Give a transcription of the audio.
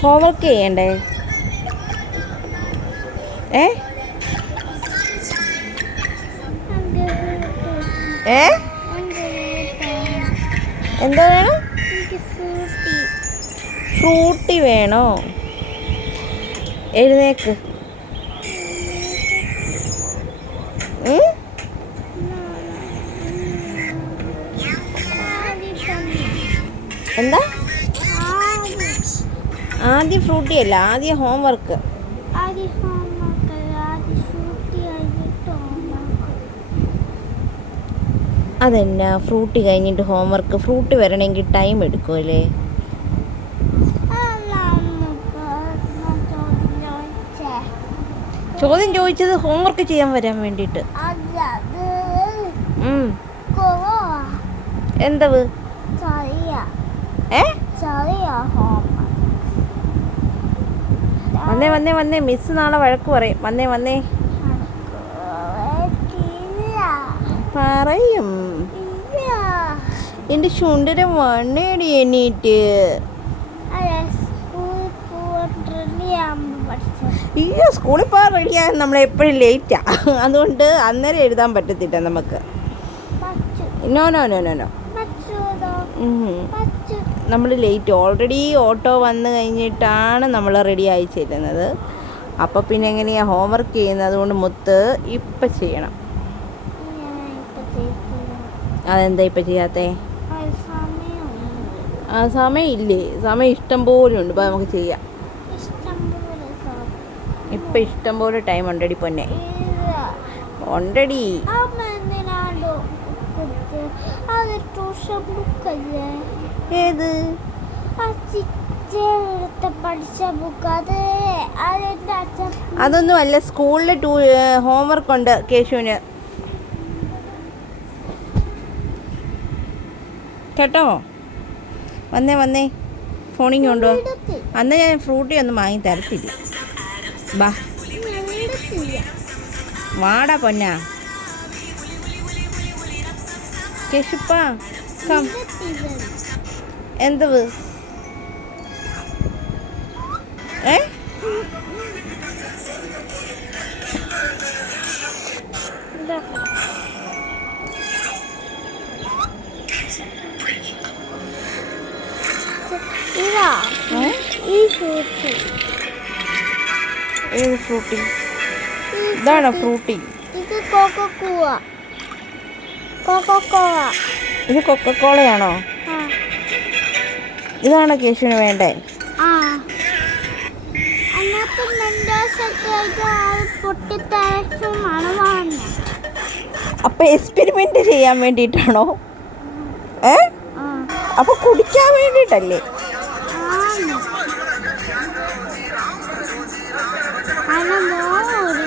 Homework ചെയ്യണ്ടേ? ഏ? ഏ? എന്താ വേണം? ഫ്രൂട്ടി വേണോ? എഴുന്നേക്ക്? എന്താ? ആദ്യം ഫ്രൂട്ടി അല്ല ആദ്യം ഹോംവർക്ക് അതെന്നാ ഫ്രൂട്ടി കഴിഞ്ഞിട്ട് ഹോംവർക്ക് ഫ്രൂട്ടി വരണമെങ്കിൽ ടൈം എടുക്കുമല്ലേ ചോദ്യം ചോദിച്ചത് ഹോംവർക്ക് ചെയ്യാൻ വരാൻ വേണ്ടിയിട്ട്. ഉം. എന്തവ്? ഏ? വന്നേ വന്നേ വന്നേ. മിസ് നാളെ വഴക്ക് പറയും. വന്നേ വന്നേ. പറയും. എന്റെ ചുണ്ടിന് വണ്ണേടി എണീറ്റ്. ഈ സ്കൂളിൽ പോകാൻ റെഡിയാകാൻ നമ്മൾ എപ്പോഴും ലേറ്റാ അതുകൊണ്ട് അന്നേരം എഴുതാൻ പറ്റത്തില്ല നമുക്ക്. No no no no no നമ്മൾ ലേറ്റ് ഓൾറെഡി ഓട്ടോ വന്നു കഴിഞ്ഞിട്ടാണ് നമ്മൾ റെഡി ആയി ചെല്ലുന്നത്. അപ്പോൾ പിന്നെ എങ്ങനെയാണ് ഹോംവർക്ക് ചെയ്യുന്നത് അതുകൊണ്ട് മുത്ത് ഇപ്പം ചെയ്യണം. അതെന്താ ഇപ്പം ചെയ്യാത്തേ? ആ സമയം ഇല്ലേ സമയം ഇഷ്ടം പോലെ ഉണ്ട്. അപ്പോൾ നമുക്ക് ചെയ്യാം. ഇപ്പം ഇഷ്ടം പോലെ ടൈം ഉണ്ടടി പൊന്നെ. ഉണ്ടടി. ട്യൂഷൻ ബുക്കല്ലേ ഏത്? അതൊന്നും അല്ല സ്കൂളിൽ ടൂ ഹോംവർക്ക് ഉണ്ട് കേശുവിന്. കേട്ടോ? വന്നേ വന്നേ. ഫോണിങ് കൊണ്ടോ? അന്ന് ഞാൻ ഫ്രൂട്ടി ഒന്നും വാങ്ങി തരത്തില്ല. ബാ. വാടാ പൊന്നാ. കേശുപ്പാ കം. എന്തവ്? ഏ? ഫ്രൂട്ട്. ഏത് ഫ്രൂട്ടി? ഇതാണോ ഫ്രൂട്ടി. ഇത് കോക്കോ കോക്കോക്കോവ. ഇത് കൊക്കക്കോളയാണോ? ഇതാണോ കേശുവിന് വേണ്ടേ? അപ്പൊ എക്സ്പെരിമെന്റ് ചെയ്യാൻ വേണ്ടിട്ടാണോ ഏ? അപ്പൊ കുടിക്കാൻ അതിന്